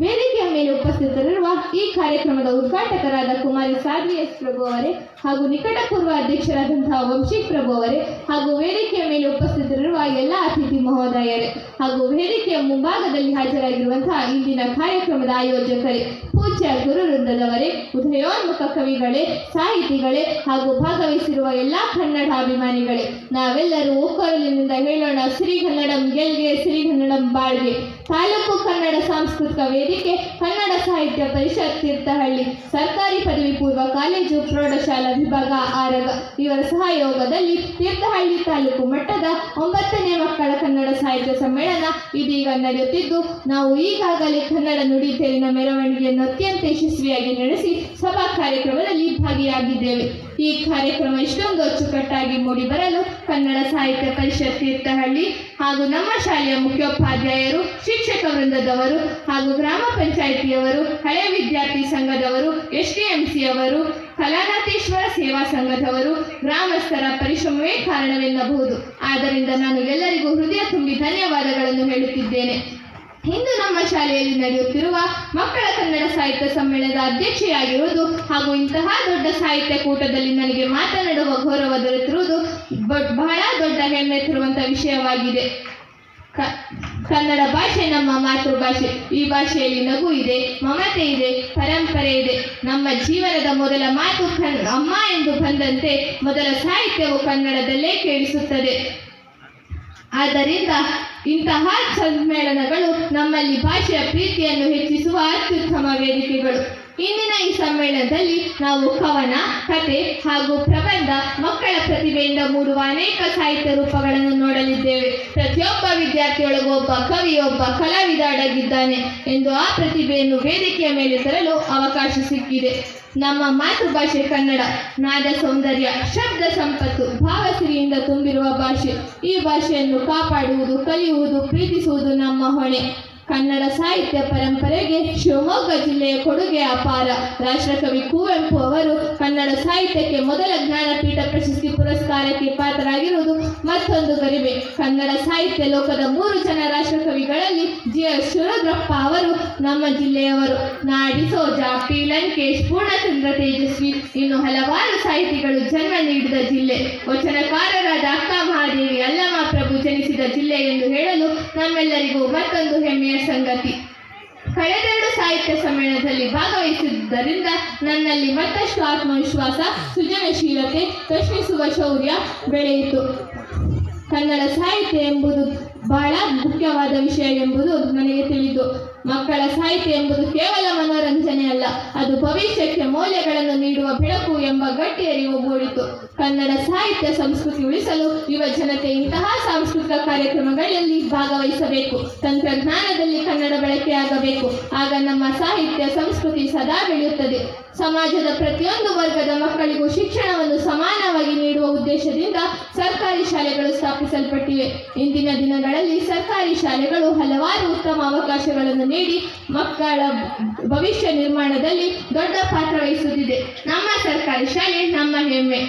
ವೇದಿಕೆಯ ಮೇಲೆ ಉಪಸ್ಥಿತರಿರುವ ಈ ಕಾರ್ಯಕ್ರಮದ ಉದ್ಘಾಟಕರಾದ ಕುಮಾರಿ ಸಾಧ್ವಿ ಎಸ್ ಪ್ರಭು ಅವರೇ ಹಾಗೂ ನಿಕಟಪೂರ್ವ ಅಧ್ಯಕ್ಷರಾದಂತಹ ವಂಶಿಕ್ ಪ್ರಭು ಅವರೇ ಹಾಗೂ ವೇದಿಕೆಯ ಮೇಲೆ ಉಪಸ್ಥಿತರಿರುವ ಎಲ್ಲ ಅತಿಥಿ ಮಹೋದಯರೇ ಹಾಗೂ ವೇದಿಕೆಯ ಮುಂಭಾಗದಲ್ಲಿ ಹಾಜರಾಗಿರುವಂತಹ ಇಂದಿನ ಕಾರ್ಯಕ್ರಮದ ಆಯೋಜಕರೇ, ಪೂಜ್ಯ ಗುರು ವೃಂದದವರೇ, ಉದಯೋನ್ಮುಖ ಕವಿಗಳೇ, ಸಾಹಿತಿಗಳೇ ಹಾಗೂ ಭಾಗವಹಿಸಿರುವ ಎಲ್ಲ ಕನ್ನಡಾಭಿಮಾನಿಗಳೇ, ನಾವೆಲ್ಲರೂ ಒಕ್ಕೊರಲಿನಿಂದ ಹೇಳೋಣ ಶ್ರೀಗನ್ನಡಂ ಗೆಲ್ಗೆ, ಶ್ರೀಗನ್ನಡಂ ಬಾಳ್ಗೆ. ತಾಲೂಕು ಕನ್ನಡ ಸಾಂಸ್ಕೃತಿಕ ವೇದಿಕೆ, ಕನ್ನಡ ಸಾಹಿತ್ಯ ಪರಿಷತ್ ತೀರ್ಥಹಳ್ಳಿ, ಸರ್ಕಾರಿ ಪದವಿ ಪೂರ್ವ ಕಾಲೇಜು ಪ್ರೌಢಶಾಲಾ ವಿಭಾಗ ಆರಗ ಇವರ ಸಹಯೋಗದಲ್ಲಿ ತೀರ್ಥಹಳ್ಳಿ ತಾಲೂಕು ಮಟ್ಟದ 9ನೇ ಮಕ್ಕಳ ಕನ್ನಡ ಸಾಹಿತ್ಯ ಸಮ್ಮೇಳನ ಇದೀಗ ನಡೆಯುತ್ತಿದ್ದು, ನಾವು ಈಗಾಗಲೇ ಕನ್ನಡ ನುಡಿ ತೇರಿನ ಮೆರವಣಿಗೆಯನ್ನು ಅತ್ಯಂತ ಯಶಸ್ವಿಯಾಗಿ ನಡೆಸಿ ಸಭಾ ಕಾರ್ಯಕ್ರಮದಲ್ಲಿ ಭಾಗಿಯಾಗಿದ್ದೇವೆ. ಈ ಕಾರ್ಯಕ್ರಮ ಇಷ್ಟೊಂದು ಅಚ್ಚುಕಟ್ಟಾಗಿ ಮೂಡಿಬರಲು ಕನ್ನಡ ಸಾಹಿತ್ಯ ಪರಿಷತ್ ತೀರ್ಥಹಳ್ಳಿ ಹಾಗೂ ನಮ್ಮ ಶಾಲೆಯ ಮುಖ್ಯೋಪಾಧ್ಯಾಯರು, ಶಿಕ್ಷಕ ವೃಂದದವರು ಹಾಗೂ ಗ್ರಾಮ ಪಂಚಾಯಿತಿಯವರು, ಹಳೆಯ ವಿದ್ಯಾರ್ಥಿ ಸಂಘದವರು, SDMCಯವರು, ಕಲಾನಾಥೇಶ್ವರ ಸೇವಾ ಸಂಘದವರು, ಗ್ರಾಮಸ್ಥರ ಪರಿಶ್ರಮವೇ ಕಾರಣವೆನ್ನಬಹುದು. ಆದ್ದರಿಂದ ನಾನು ಎಲ್ಲರಿಗೂ ಹೃದಯ ತುಂಬಿ ಧನ್ಯವಾದಗಳನ್ನು ಹೇಳುತ್ತಿದ್ದೇನೆ. ಇಂದು ನಮ್ಮ ಶಾಲೆಯಲ್ಲಿ ನಡೆಯುತ್ತಿರುವ ಮಕ್ಕಳ ಕನ್ನಡ ಸಾಹಿತ್ಯ ಸಮ್ಮೇಳನದ ಅಧ್ಯಕ್ಷೆಯಾಗಿರುವುದು ಹಾಗೂ ಇಂತಹ ದೊಡ್ಡ ಸಾಹಿತ್ಯ ಕೂಟದಲ್ಲಿ ನನಗೆ ಮಾತನಾಡುವ ಗೌರವ ದೊರೆತಿರುವುದು ಬಹಳ ದೊಡ್ಡ ಹೆಮ್ಮೆ ತರುವಂತಹ ವಿಷಯವಾಗಿದೆ. ಕನ್ನಡ ಭಾಷೆ ನಮ್ಮ ಮಾತೃಭಾಷೆ. ಈ ಭಾಷೆಯಲ್ಲಿ ನಗು ಇದೆ, ಮಮತೆ ಇದೆ, ಪರಂಪರೆ ಇದೆ. ನಮ್ಮ ಜೀವನದ ಮೊದಲ ಮಾತು ಅಮ್ಮ ಎಂದು ಬಂದಂತೆ ಮೊದಲ ಸಾಹಿತ್ಯವು ಕನ್ನಡದಲ್ಲೇ ಕೇಳಿಸುತ್ತದೆ. ಆದ್ದರಿಂದ ಇಂತಹ ಸಮ್ಮೇಳನಗಳು ನಮ್ಮಲ್ಲಿ ಭಾಷೆಯ ಪ್ರೀತಿಯನ್ನು ಹೆಚ್ಚಿಸುವ ಅತ್ಯುತ್ತಮ ವೇದಿಕೆಗಳು. ಇಂದಿನ ಈ ಸಮ್ಮೇಳನದಲ್ಲಿ ನಾವು ಕವನ, ಕತೆ ಹಾಗೂ ಪ್ರಬಂಧ, ಮಕ್ಕಳ ಪ್ರತಿಭೆಯಿಂದ ಮೂಡುವ ಅನೇಕ ಸಾಹಿತ್ಯ ರೂಪಗಳನ್ನು ನೋಡಲಿದ್ದೇವೆ. ಪ್ರತಿಯೊಬ್ಬ ವಿದ್ಯಾರ್ಥಿಯೊಳಗೂ ಒಬ್ಬ ಕವಿ, ಒಬ್ಬ ಕಲಾವಿದ ಅಡಗಿದ್ದಾನೆ ಎಂದು ಆ ಪ್ರತಿಭೆಯನ್ನು ವೇದಿಕೆಯ ಮೇಲೆ ತರಲು ಅವಕಾಶ ಸಿಕ್ಕಿದೆ. ನಮ್ಮ ಮಾತೃಭಾಷೆ ಕನ್ನಡ ನಾದ ಸೌಂದರ್ಯ, ಶಬ್ದ ಸಂಪತ್ತು, ಭಾವಸಿರಿಯಿಂದ ತುಂಬಿರುವ ಭಾಷೆ. ಈ ಭಾಷೆಯನ್ನು ಕಾಪಾಡುವುದು, ಕಲಿಯುವುದು, ಪ್ರೀತಿಸುವುದು ನಮ್ಮ ಹೊಣೆ. ಕನ್ನಡ ಸಾಹಿತ್ಯ ಪರಂಪರೆಗೆ ಶಿವಮೊಗ್ಗ ಜಿಲ್ಲೆಯ ಕೊಡುಗೆ ಅಪಾರ. ರಾಷ್ಟ್ರಕವಿ ಕುವೆಂಪು ಅವರು ಕನ್ನಡ ಸಾಹಿತ್ಯಕ್ಕೆ ಮೊದಲ ಜ್ಞಾನಪೀಠ ಪ್ರಶಸ್ತಿ ಪುರಸ್ಕಾರಕ್ಕೆ ಪಾತ್ರರಾಗಿರುವುದು ಮತ್ತೊಂದು ಗರಿಮೆ. ಕನ್ನಡ ಸಾಹಿತ್ಯ ಲೋಕದ 3 ಜನ ರಾಷ್ಟ್ರಕವಿಗಳಲ್ಲಿ ಜಿ.ಎಸ್. ಶಿವರುದ್ರಪ್ಪ ಅವರು ನಮ್ಮ ಜಿಲ್ಲೆಯವರು. ನಾಡಿಸೋಜ, ಪಿ. ಲಂಕೇಶ್, ಪೂರ್ಣಚಂದ್ರ ತೇಜಸ್ವಿ, ಇನ್ನು ಹಲವಾರು ಸಾಹಿತಿಗಳು ಜನ್ಮ ನೀಡಿದ ಜಿಲ್ಲೆ. ವಚನಕಾರರಾದ ಅಕ್ಕ ಮಹಾದೇವಿ, ಅಲ್ಲಮ ಪ್ರಭು ಜನಿಸಿದ ಜಿಲ್ಲೆ ಎಂದು ಹೇಳಲು ನಮ್ಮೆಲ್ಲರಿಗೂ ಮತ್ತೊಂದು ಹೆಮ್ಮೆಯ ಸಂಗತಿ. ಕಳೆದೆರಡು ಸಾಹಿತ್ಯ ಸಮ್ಮೇಳನದಲ್ಲಿ ಭಾಗವಹಿಸಿದ್ದರಿಂದ ನನ್ನಲ್ಲಿ ಮತ್ತಷ್ಟು ಆತ್ಮವಿಶ್ವಾಸ, ಸೃಜನಶೀಲತೆ, ಪ್ರಶ್ನಿಸುವ ಶೌರ್ಯ ಬೆಳೆಯಿತು. ಕನ್ನಡ ಸಾಹಿತ್ಯ ಎಂಬುದು ಬಹಳ ಮುಖ್ಯವಾದ ವಿಷಯ ಎಂಬುದು ನನಗೆ ತಿಳಿದು. ಮಕ್ಕಳ ಸಾಹಿತ್ಯ ಎಂಬುದು ಕೇವಲ ಮನೋರಂಜನೆ ಅಲ್ಲ, ಅದು ಭವಿಷ್ಯಕ್ಕೆ ಮೌಲ್ಯಗಳನ್ನು ನೀಡುವ ಬೆಳಕು ಎಂಬ ಗಟ್ಟಿ ಅರಿವು ಮೂಡಿತು. ಕನ್ನಡ ಸಾಹಿತ್ಯ ಸಂಸ್ಕೃತಿ ಉಳಿಸಲು ಯುವ ಜನತೆ ಇಂತಹ ಸಾಂಸ್ಕೃತಿಕ ಕಾರ್ಯಕ್ರಮಗಳಲ್ಲಿ ಭಾಗವಹಿಸಬೇಕು. ತಂತ್ರಜ್ಞಾನದಲ್ಲಿ ಕನ್ನಡ ಬಳಕೆಯಾಗಬೇಕು. ಆಗ ನಮ್ಮ ಸಾಹಿತ್ಯ ಸಂಸ್ಕೃತಿ ಸದಾ ಬೆಳೆಯುತ್ತದೆ. ಸಮಾಜದ ಪ್ರತಿಯೊಂದು ವರ್ಗದ ಮಕ್ಕಳಿಗೂ ಶಿಕ್ಷಣವನ್ನು ಸಮಾನವಾಗಿ ನೀಡುವ ಉದ್ದೇಶದಿಂದ ಸರ್ಕಾರಿ ಶಾಲೆಗಳು ಸ್ಥಾಪಿಸಲ್ಪಟ್ಟಿವೆ. ಇಂದಿನ ದಿನಗಳಲ್ಲಿ ಸರ್ಕಾರಿ ಶಾಲೆಗಳು ಹಲವಾರು ಉತ್ತಮ ಅವಕಾಶಗಳನ್ನು ನೀಡಿ ಮಕ್ಕಳ ಭವಿಷ್ಯ ನಿರ್ಮಾಣದಲ್ಲಿ ದೊಡ್ಡ ಪಾತ್ರ ವಹಿಸುತ್ತಿದೆ. ನಮ್ಮ ಸರ್ಕಾರಿ ಶಾಲೆ ನಮ್ಮ ಹೆಮ್ಮೆ.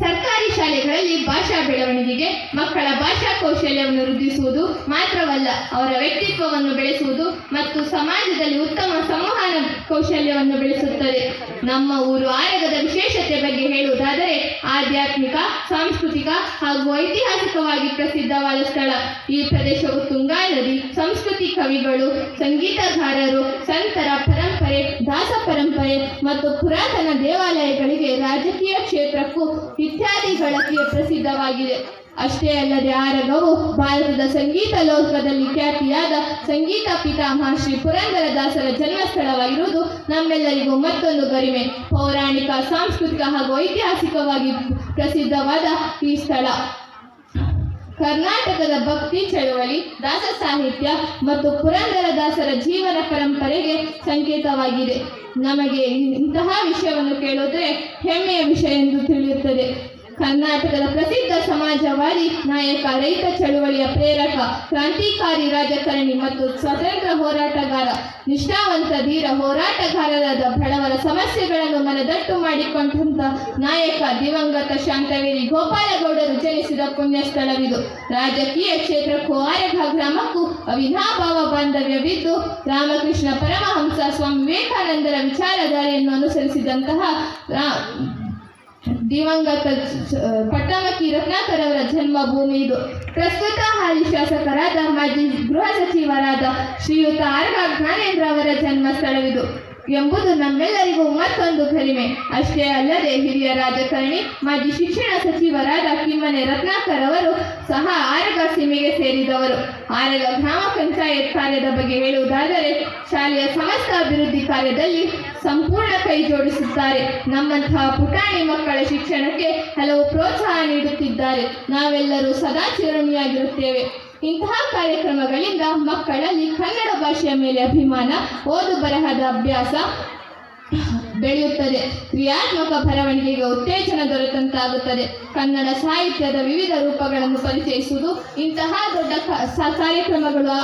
ಸರ್ಕಾರಿ ಶಾಲೆಗಳಲ್ಲಿ ಭಾಷಾ ಬೆಳವಣಿಗೆಗೆ ಮಕ್ಕಳ ಭಾಷಾ ಕೌಶಲ್ಯವನ್ನು ವೃದ್ಧಿಸುವುದು ಮಾತ್ರವಲ್ಲ, ಅವರ ವ್ಯಕ್ತಿತ್ವವನ್ನು ಬೆಳೆಸುವುದು ಮತ್ತು ಸಮಾಜದಲ್ಲಿ ಉತ್ತಮ ಸಂವಹನ ಕೌಶಲ್ಯವನ್ನು ಬೆಳೆಸುತ್ತದೆ. ನಮ್ಮ ಊರು ಆರಗದ ವಿಶೇಷತೆ ಬಗ್ಗೆ ಹೇಳುವುದಾದರೆ ಆಧ್ಯಾತ್ಮಿಕ, ಸಾಂಸ್ಕೃತಿಕ ಹಾಗೂ ಐತಿಹಾಸಿಕವಾಗಿ ಪ್ರಸಿದ್ಧವಾದ ಸ್ಥಳ. ಈ ಪ್ರದೇಶವು ತುಂಗಾ ನದಿ, ಸಂಸ್ಕೃತಿ, ಕವಿಗಳು, ಸಂಗೀತಗಾರರು, ಸಂತರ ಪರಂಪರೆ, ದಾಸ ಪರಂಪರೆ ಮತ್ತು ಪುರಾತನ ದೇವಾಲಯಗಳಿಗೆ, ರಾಜಕೀಯ ಕ್ಷೇತ್ರಕ್ಕೂ ಇತ್ಯಾದಿಗಳಿಗೆ ಪ್ರಸಿದ್ಧವಾಗಿದೆ. ಅಷ್ಟೇ ಅಲ್ಲದೆ ಆರಗವು ಭಾರತದ ಸಂಗೀತ ಲೋಕದಲ್ಲಿ ಖ್ಯಾತಿಯಾದ ಸಂಗೀತ ಪಿತಾಮಹ ಶ್ರೀ ಪುರಂದರದಾಸರ ಜನ್ಮಸ್ಥಳವಾಗಿರುವುದು ನಮ್ಮೆಲ್ಲರಿಗೂ ಮತ್ತೊಂದು ಗರಿಮೆ. ಪೌರಾಣಿಕ, ಸಾಂಸ್ಕೃತಿಕ ಹಾಗೂ ಐತಿಹಾಸಿಕವಾಗಿ ಪ್ರಸಿದ್ಧವಾದ ಈ ಸ್ಥಳ ಕರ್ನಾಟಕದ ಭಕ್ತಿ ಚಳವಳಿ, ದಾಸ ಸಾಹಿತ್ಯ ಮತ್ತು ಪುರಂದರದಾಸರ ಜೀವನ ಪರಂಪರೆಗೆ ಸಂಕೇತವಾಗಿದೆ. ನಮಗೆ ಇಂತಹ ವಿಷಯವನ್ನು ಕೇಳಿದ್ರೆ ಹೆಮ್ಮೆಯ ವಿಷಯ ಎಂದು ತಿಳಿಯುತ್ತದೆ. ಕರ್ನಾಟಕದ ಪ್ರಸಿದ್ಧ ಸಮಾಜವಾದಿ ನಾಯಕ, ರೈತ ಚಳುವಳಿಯ ಪ್ರೇರಕ, ಕ್ರಾಂತಿಕಾರಿ ರಾಜಕಾರಣಿ ಮತ್ತು ಸ್ವಾತಂತ್ರ್ಯ ಹೋರಾಟಗಾರ, ನಿಷ್ಠಾವಂತ ಧೀರ ಹೋರಾಟಗಾರರಾದ ಬಡವರ ಸಮಸ್ಯೆಗಳನ್ನು ಮನದಟ್ಟು ಮಾಡಿಕೊಂಡಂತ ನಾಯಕ ದಿವಂಗತ ಶಾಂತವೇರಿ ಗೋಪಾಲಗೌಡರು ಜನಿಸಿದ ಪುಣ್ಯ ಸ್ಥಳವಿದು. ರಾಜಕೀಯ ಕ್ಷೇತ್ರಕ್ಕೂ ಆರಗ ಗ್ರಾಮಕ್ಕೂ ಅವಿನಾಭಾವ ಬಾಂಧವ್ಯವಿದ್ದು, ರಾಮಕೃಷ್ಣ ಪರಮಹಂಸ, ಸ್ವಾಮಿ ವಿವೇಕಾನಂದರ ವಿಚಾರಧಾರೆಯನ್ನು ಅನುಸರಿಸಿದಂತಹ ದಿವಂಗತ ಪಟ್ಟಮಕ್ಕಿ ರತ್ನಾಕರ್ ಅವರ ಜನ್ಮಭೂಮಿ ಇದು. ಪ್ರಸ್ತುತ ಹಾಲಿ ಶಾಸಕರಾದ ಮಾಜಿ ಗೃಹ ಸಚಿವರಾದ ಶ್ರೀಯುತ ಆರಗ ಜ್ಞಾನೇಂದ್ರ ಅವರ ಜನ್ಮ ಸ್ಥಳವಿದು ಎಂಬುದು ನಮ್ಮೆಲ್ಲರಿಗೂ ಮತ್ತೊಂದು ಗರಿಮೆ. ಅಷ್ಟೇ ಅಲ್ಲದೆ ಹಿರಿಯ ರಾಜಕಾರಣಿ, ಮಾಜಿ ಶಿಕ್ಷಣ ಸಚಿವರಾದ ಕಿಮ್ಮನೆ ರತ್ನಾಕರ್ ಅವರು ಸಹ ಆರಗ ಸೀಮೆಗೆ ಸೇರಿದವರು. ಆರಗ ಗ್ರಾಮ ಪಂಚಾಯತ್ ಕಾರ್ಯದ ಬಗ್ಗೆ ಹೇಳುವುದಾದರೆ ಶಾಲೆಯ ಸಮಸ್ತ ಅಭಿವೃದ್ಧಿ ಕಾರ್ಯದಲ್ಲಿ ಸಂಪೂರ್ಣ ಕೈ ಜೋಡಿಸುತ್ತಾರೆ. ನಮ್ಮಂತಹ ಪುಟಾಣಿ ಮಕ್ಕಳ ಶಿಕ್ಷಣಕ್ಕೆ ಹಲವು ಪ್ರೋತ್ಸಾಹ ನೀಡುತ್ತಿದ್ದಾರೆ. ನಾವೆಲ್ಲರೂ ಸದಾ ಚಿರಋಣಿಯಾಗಿರುತ್ತೇವೆ. ಇಂತಹ ಕಾರ್ಯಕ್ರಮಗಳಿಂದ ಮಕ್ಕಳಲ್ಲಿ ಕನ್ನಡ ಭಾಷೆಯ ಮೇಲೆ ಅಭಿಮಾನ, ಓದು ಬರಹದ ಅಭ್ಯಾಸ ಬೆಳೆಯುತ್ತದೆ. ಕ್ರಿಯಾತ್ಮಕ ಬರವಣಿಗೆಗೆ ಉತ್ತೇಜನ ದೊರೆತಂತಾಗುತ್ತದೆ. ಕನ್ನಡ ಸಾಹಿತ್ಯದ ವಿವಿಧ ರೂಪಗಳನ್ನು ಪರಿಚಯಿಸುವುದು ಇಂತಹ ದೊಡ್ಡ ಕಾರ್ಯಕ್ರಮಗಳು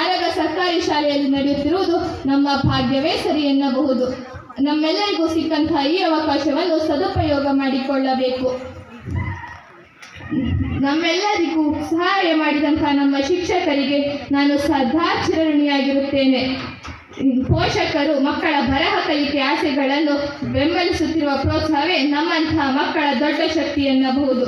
ಆರಗ ಸರ್ಕಾರಿ ಶಾಲೆಯಲ್ಲಿ ನಡೆಯುತ್ತಿರುವುದು ನಮ್ಮ ಭಾಗ್ಯವೇ ಸರಿ ಎನ್ನಬಹುದು. ನಮ್ಮೆಲ್ಲರಿಗೂ ಸಿಕ್ಕಂತಹ ಈ ಅವಕಾಶವನ್ನು ಸದುಪಯೋಗ ಮಾಡಿಕೊಳ್ಳಬೇಕು. ನಮ್ಮೆಲ್ಲರಿಗೂ ಸಹಾಯ ಮಾಡಿದಂತಹ ನಮ್ಮ ಶಿಕ್ಷಕರಿಗೆ ನಾನು ಸದಾ ಚಿರಋಣಿಯಾಗಿರುತ್ತೇನೆ. ಪೋಷಕರು ಮಕ್ಕಳ ಬರಹ ಕಲಿಕೆ ಆಸೆಗಳನ್ನು ಬೆಂಬಲಿಸುತ್ತಿರುವ ಪ್ರೋತ್ಸಾಹವೇ ನಮ್ಮಂತಹ ಮಕ್ಕಳ ದೊಡ್ಡ ಶಕ್ತಿ ಎನ್ನಬಹುದು.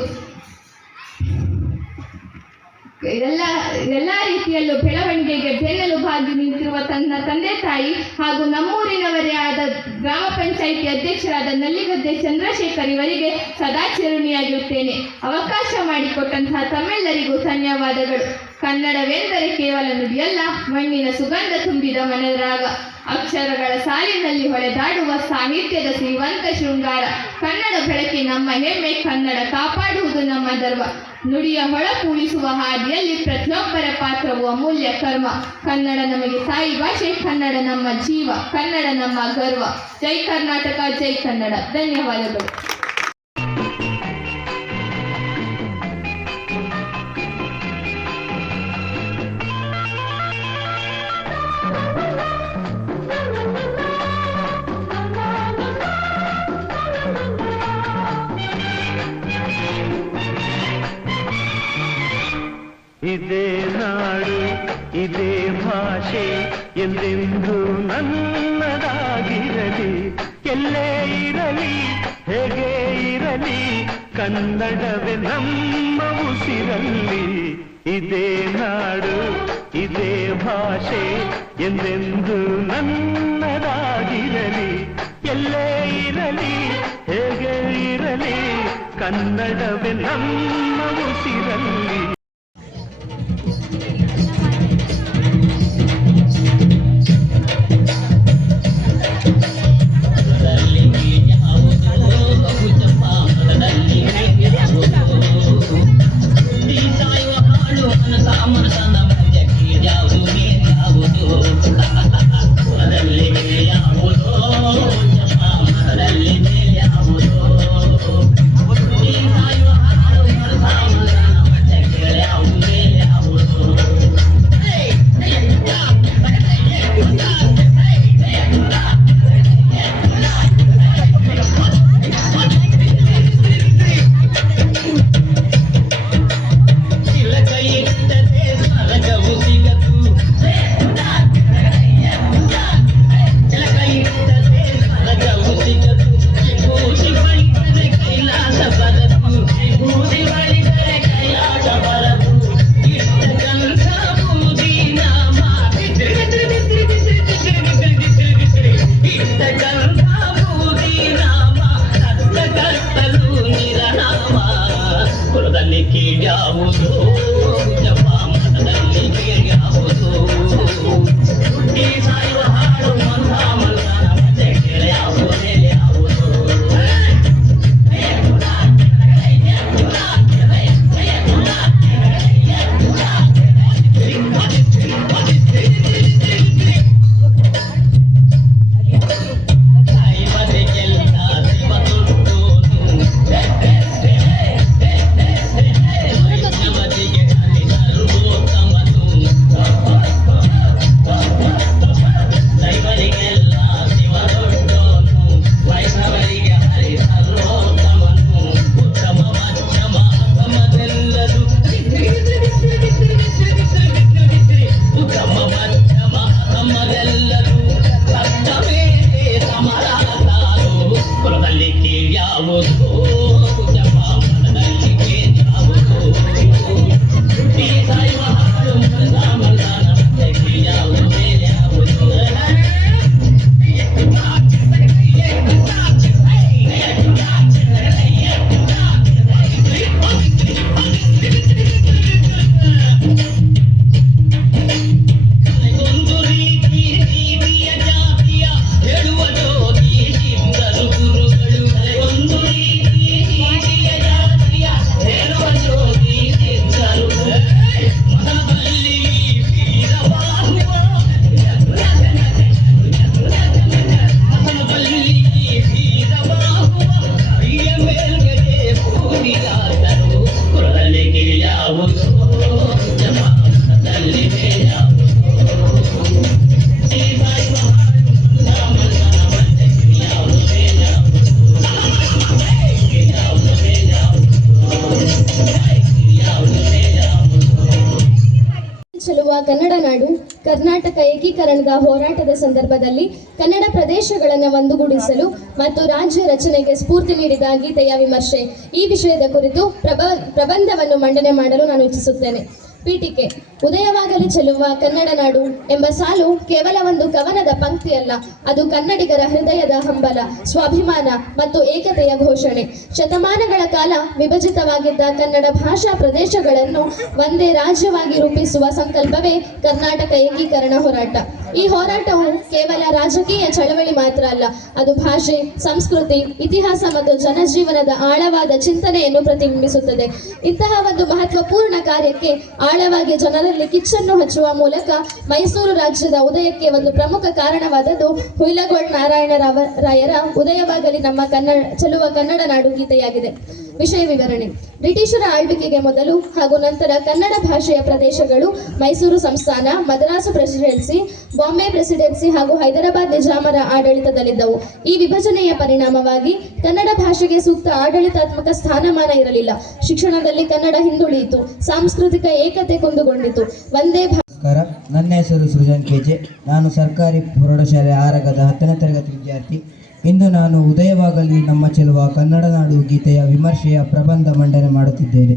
ಎಲ್ಲ ರೀತಿಯಲ್ಲೂ ಬೆಳವಣಿಗೆಗೆ ಬೆನ್ನೆಲುಬಾಗಿ ನಿಂತಿರುವ ತನ್ನ ತಂದೆ ತಾಯಿ ಹಾಗೂ ನಮ್ಮೂರಿನವರೇ ಆದ ಗ್ರಾಮ ಪಂಚಾಯಿತಿ ಅಧ್ಯಕ್ಷರಾದ ನಲ್ಲಿಗದ್ದೆ ಚಂದ್ರಶೇಖರ್ ಇವರಿಗೆ ಸದಾ ಚಿರಋಣಿಯಾಗಿರುತ್ತೇನೆ. ಅವಕಾಶ ಮಾಡಿಕೊಟ್ಟಂತಹ ತಮ್ಮೆಲ್ಲರಿಗೂ ಧನ್ಯವಾದಗಳು. ಕನ್ನಡವೆಂದರೆ ಕೇವಲ ನುಡಿಯಲ್ಲ, ಮಣ್ಣಿನ ಸುಗಂಧ ತುಂಬಿದ ಮನರಾಗ, ಅಕ್ಷರಗಳ ಸಾಲಿನಲ್ಲಿ ಹೊಳೆದಾಡುವ ಸಾಹಿತ್ಯದ ಶ್ರೀವಂತ ಶೃಂಗಾರ. ಕನ್ನಡ ಬೆಳಕಿ ನಮ್ಮ ಹೆಮ್ಮೆ, ಕನ್ನಡ ಕಾಪಾಡುವುದು ನಮ್ಮ ಧರ್ಮ. ನುಡಿಯ ಹೊಳಪು ಉಳಿಸುವ ಹಾದಿಯಲ್ಲಿ ಪ್ರತಿಯೊಬ್ಬರ ಪಾತ್ರವು ಅಮೂಲ್ಯ ಕರ್ಮ. ಕನ್ನಡ ನಮಗೆ ತಾಯಿ ಭಾಷೆ, ಕನ್ನಡ ನಮ್ಮ ಜೀವ, ಕನ್ನಡ ನಮ್ಮ ಗರ್ವ. ಜೈ ಕರ್ನಾಟಕ, ಜೈ ಕನ್ನಡ. ಧನ್ಯವಾದಗಳು. ಇದೇ ನಾಡು ಇದೇ ಭಾಷೆ ಎಂದೆಂದು ನನ್ನದಾಗಿರಲಿ. ಎಲ್ಲೇ ಇರಲಿ ಹೇಗೆ ಇರಲಿ ಕನ್ನಡವೇ ನಮ್ಮ ಉಸಿರಲ್ಲಿ. ಇದೇ ನಾಡು ಇದೇ ಭಾಷೆ ಎಂದೆಂದು ನನ್ನದಾಗಿರಲಿ. ಎಲ್ಲೇ ಇರಲಿ ಹೇಗೆ ಇರಲಿ ಕನ್ನಡವೇ ನಮ್ಮ ಉಸಿರಲ್ಲಿ. ಚೆಲುವ ಕನ್ನಡ ನಾಡು ಕರ್ನಾಟಕ ಏಕೀಕರಣದ ಹೋರಾಟದ ಸಂದರ್ಭದಲ್ಲಿ ಕನ್ನಡ ಪ್ರದೇಶಗಳನ್ನು ಒಂದುಗೂಡಿಸಲು ಮತ್ತು ರಾಜ್ಯ ರಚನೆಗೆ ಸ್ಫೂರ್ತಿ ನೀಡಿದ ಗೀತೆಯ ವಿಮರ್ಶೆ ಈ ವಿಷಯದ ಕುರಿತು ಪ್ರಬಂಧವನ್ನು ಮಂಡನೆ ಮಾಡಲು ನಾನು ಇಚ್ಛಿಸುತ್ತೇನೆ. ಪೀಠಿಕೆ ಉದಯವಾಗಲಿ ಚೆಲುವ ಕನ್ನಡ ನಾಡು ಎಂಬ ಸಾಲು ಕೇವಲ ಒಂದು ಕವನದ ಪಂಕ್ತಿಯಲ್ಲ, ಅದು ಕನ್ನಡಿಗರ ಹೃದಯದ ಹಂಬಲ, ಸ್ವಾಭಿಮಾನ ಮತ್ತು ಏಕತೆಯ ಘೋಷಣೆ. ಶತಮಾನಗಳ ಕಾಲ ವಿಭಜಿತವಾಗಿದ್ದ ಕನ್ನಡ ಭಾಷಾ ಪ್ರದೇಶಗಳನ್ನು ಒಂದೇ ರಾಜ್ಯವಾಗಿ ರೂಪಿಸುವ ಸಂಕಲ್ಪವೇ ಕರ್ನಾಟಕ ಏಕೀಕರಣ ಹೋರಾಟ. ಈ ಹೋರಾಟವು ಕೇವಲ ರಾಜಕೀಯ ಚಳವಳಿ ಮಾತ್ರ ಅಲ್ಲ, ಅದು ಭಾಷೆ, ಸಂಸ್ಕೃತಿ, ಇತಿಹಾಸ ಮತ್ತು ಜನಜೀವನದ ಆಳವಾದ ಚಿಂತನೆಯನ್ನು ಪ್ರತಿಬಿಂಬಿಸುತ್ತದೆ. ಇಂತಹ ಒಂದು ಮಹತ್ವಪೂರ್ಣ ಕಾರ್ಯಕ್ಕೆ ಆಳವಾಗಿ ಜನರಲ್ಲಿ ಕಿಚ್ಚನ್ನು ಹಚ್ಚುವ ಮೂಲಕ ಮೈಸೂರು ರಾಜ್ಯದ ಉದಯಕ್ಕೆ ಒಂದು ಪ್ರಮುಖ ಕಾರಣವಾದದ್ದು ಹುಯಿಲಗೋಳ್ ನಾರಾಯಣ ರಾಯರ ಉದಯವಾಗಲಿ ನಮ್ಮ ಚೆಲುವ ಕನ್ನಡ ನಾಡು ಗೀತೆಯಾಗಿದೆ. ವಿಷಯ ವಿವರಣೆ. ಬ್ರಿಟಿಷರ ಆಳ್ವಿಕೆಗೆ ಮೊದಲು ಹಾಗೂ ನಂತರ ಕನ್ನಡ ಭಾಷೆಯ ಪ್ರದೇಶಗಳು ಮೈಸೂರು ಸಂಸ್ಥಾನ, ಮದ್ರಾಸು ಪ್ರೆಸಿಡೆನ್ಸಿ, ಬಾಂಬೆ ಪ್ರೆಸಿಡೆನ್ಸಿ ಹಾಗೂ ಹೈದರಾಬಾದ್ ನಿಜಾಮರ ಆಡಳಿತದಲ್ಲಿದ್ದವು. ಈ ವಿಭಜನೆಯ ಪರಿಣಾಮವಾಗಿ ಕನ್ನಡ ಭಾಷೆಗೆ ಸೂಕ್ತ ಆಡಳಿತಾತ್ಮಕ ಸ್ಥಾನಮಾನ ಇರಲಿಲ್ಲ. ಶಿಕ್ಷಣದಲ್ಲಿ ಕನ್ನಡ ಹಿಂದುಳಿಯಿತು. ಸಾಂಸ್ಕೃತಿಕ ಏಕತೆ ಕುಂದುಕೊಂಡಿತು. ಒಂದೇ ನಮಸ್ಕಾರ, ನನ್ನ ಹೆಸರು ಸೃಜನ್ ಕೆಜೆ. ನಾನು ಸರ್ಕಾರಿ ಪ್ರೌಢಶಾಲೆ ಆರಗದ 10ನೇ ತರಗತಿ ವಿದ್ಯಾರ್ಥಿ. ಇಂದು ನಾನು ಉದಯವಾಗಲಿ ನಮ್ಮ ಚೆಲುವ ಕನ್ನಡ ನಾಡು ಗೀತೆಯ ವಿಮರ್ಶೆಯ ಪ್ರಬಂಧ ಮಂಡನೆ ಮಾಡುತ್ತಿದ್ದೇನೆ.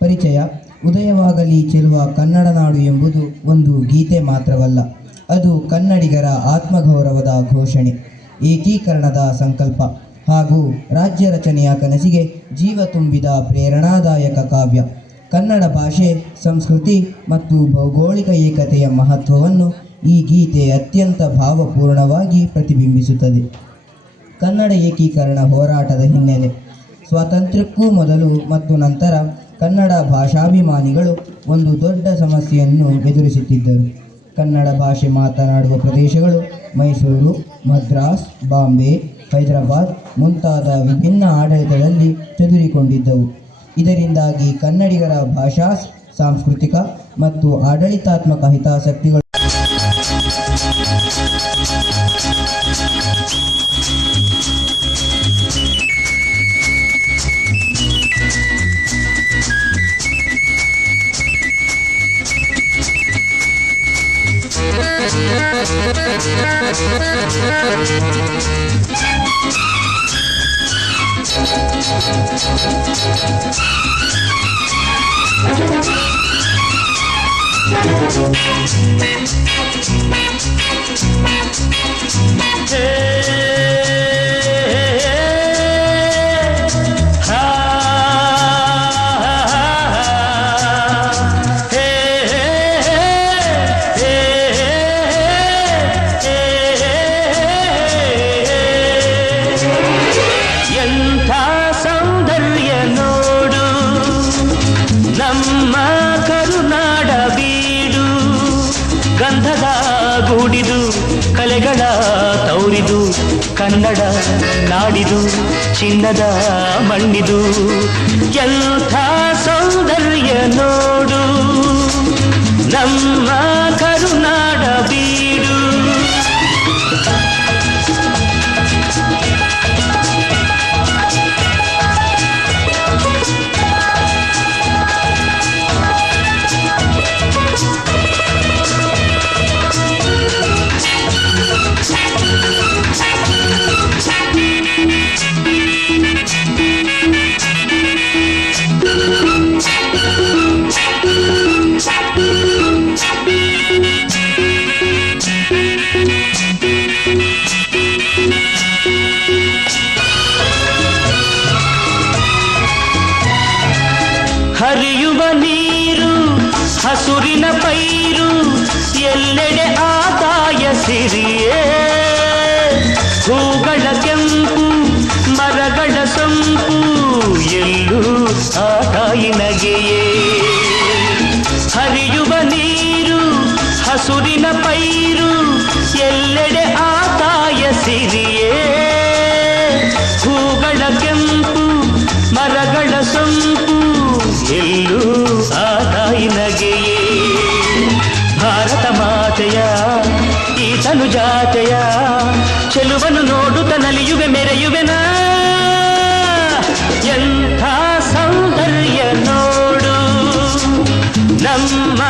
ಪರಿಚಯ. ಉದಯವಾಗಲಿ ಚೆಲುವ ಕನ್ನಡ ನಾಡು ಎಂಬುದು ಒಂದು ಗೀತೆ ಮಾತ್ರವಲ್ಲ, ಅದು ಕನ್ನಡಿಗರ ಆತ್ಮಗೌರವದ ಘೋಷಣೆ, ಏಕೀಕರಣದ ಸಂಕಲ್ಪ ಹಾಗೂ ರಾಜ್ಯ ರಚನೆಯ ಕನಸಿಗೆ ಜೀವ ತುಂಬಿದ ಪ್ರೇರಣಾದಾಯಕ ಕಾವ್ಯ. ಕನ್ನಡ ಭಾಷೆ, ಸಂಸ್ಕೃತಿ ಮತ್ತು ಭೌಗೋಳಿಕ ಏಕತೆಯ ಮಹತ್ವವನ್ನು ಈ ಗೀತೆ ಅತ್ಯಂತ ಭಾವಪೂರ್ಣವಾಗಿ ಪ್ರತಿಬಿಂಬಿಸುತ್ತದೆ. ಕನ್ನಡ ಏಕೀಕರಣ ಹೋರಾಟದ ಹಿನ್ನೆಲೆ. ಸ್ವಾತಂತ್ರ್ಯಕ್ಕೂ ಮೊದಲು ಮತ್ತು ನಂತರ ಕನ್ನಡ ಭಾಷಾಭಿಮಾನಿಗಳು ಒಂದು ದೊಡ್ಡ ಸಮಸ್ಯೆಯನ್ನು ಎದುರಿಸುತ್ತಿದ್ದರು. ಕನ್ನಡ ಭಾಷೆ ಮಾತನಾಡುವ ಪ್ರದೇಶಗಳು ಮೈಸೂರು, ಮದ್ರಾಸ್, ಬಾಂಬೆ, ಹೈದರಾಬಾದ್ ಮುಂತಾದ ವಿಭಿನ್ನ ಆಡಳಿತದಲ್ಲಿ ಚದುರಿಕೊಂಡಿದ್ದವು. ಇದರಿಂದಾಗಿ ಕನ್ನಡಿಗರ ಭಾಷಾ, ಸಾಂಸ್ಕೃತಿಕ ಮತ್ತು ಆಡಳಿತಾತ್ಮಕ ಹಿತಾಸಕ್ತಿಗಳು ಗಂಧದ ಗೂಡಿದು ಕಲೆಗಳ ತೌರಿದು ಕನ್ನಡ ನಾಡಿದು ಚಿನ್ನದ ಮಣ್ಣಿದು ಎಂಥ ಸೌಂದರ್ಯ ನೋಡು ನಮ್ಮ ಕರುನಾಡ ಬೀಡು. ಹರಿಯುವ ನೀರು ಹಸುರಿನ ಪೈರು ಎಲ್ಲೆಡೆ ಆದಾಯ ಸಿರಿಯೇ, ಹೂಗಳ ಕೆಂಪು ಮರಗಳ ಸೊಂಪು ಎಲ್ಲೂ ಆ ತಾಯಿ ನಗೆಯೇ. ಹರಿಯುವ ನೀರು ಹಸುರಿನ ಪೈರು ಎಲ್ಲೆಡೆ ಆದಾಯ ಸಿರಿಯೇ, ಹೂಗಳ ಕೆಂಪು ಮರಗಳ ಸೊಂಪು ಎಲ್ಲೂ ಆ ತಾಯಿ ನಗೆಯೇ. ಭಾರತ ಮಾತೆಯ ಈ ತನು ಜಾತೆಯ ಚೆಲುವನ್ನು ನೋಡುತ್ತ ನಲಿಯುವೆ ಮೆರೆಯುವೆನ. ಎಂಥ ಸೌಂದರ್ಯ ನೋಡು ನಮ್ಮ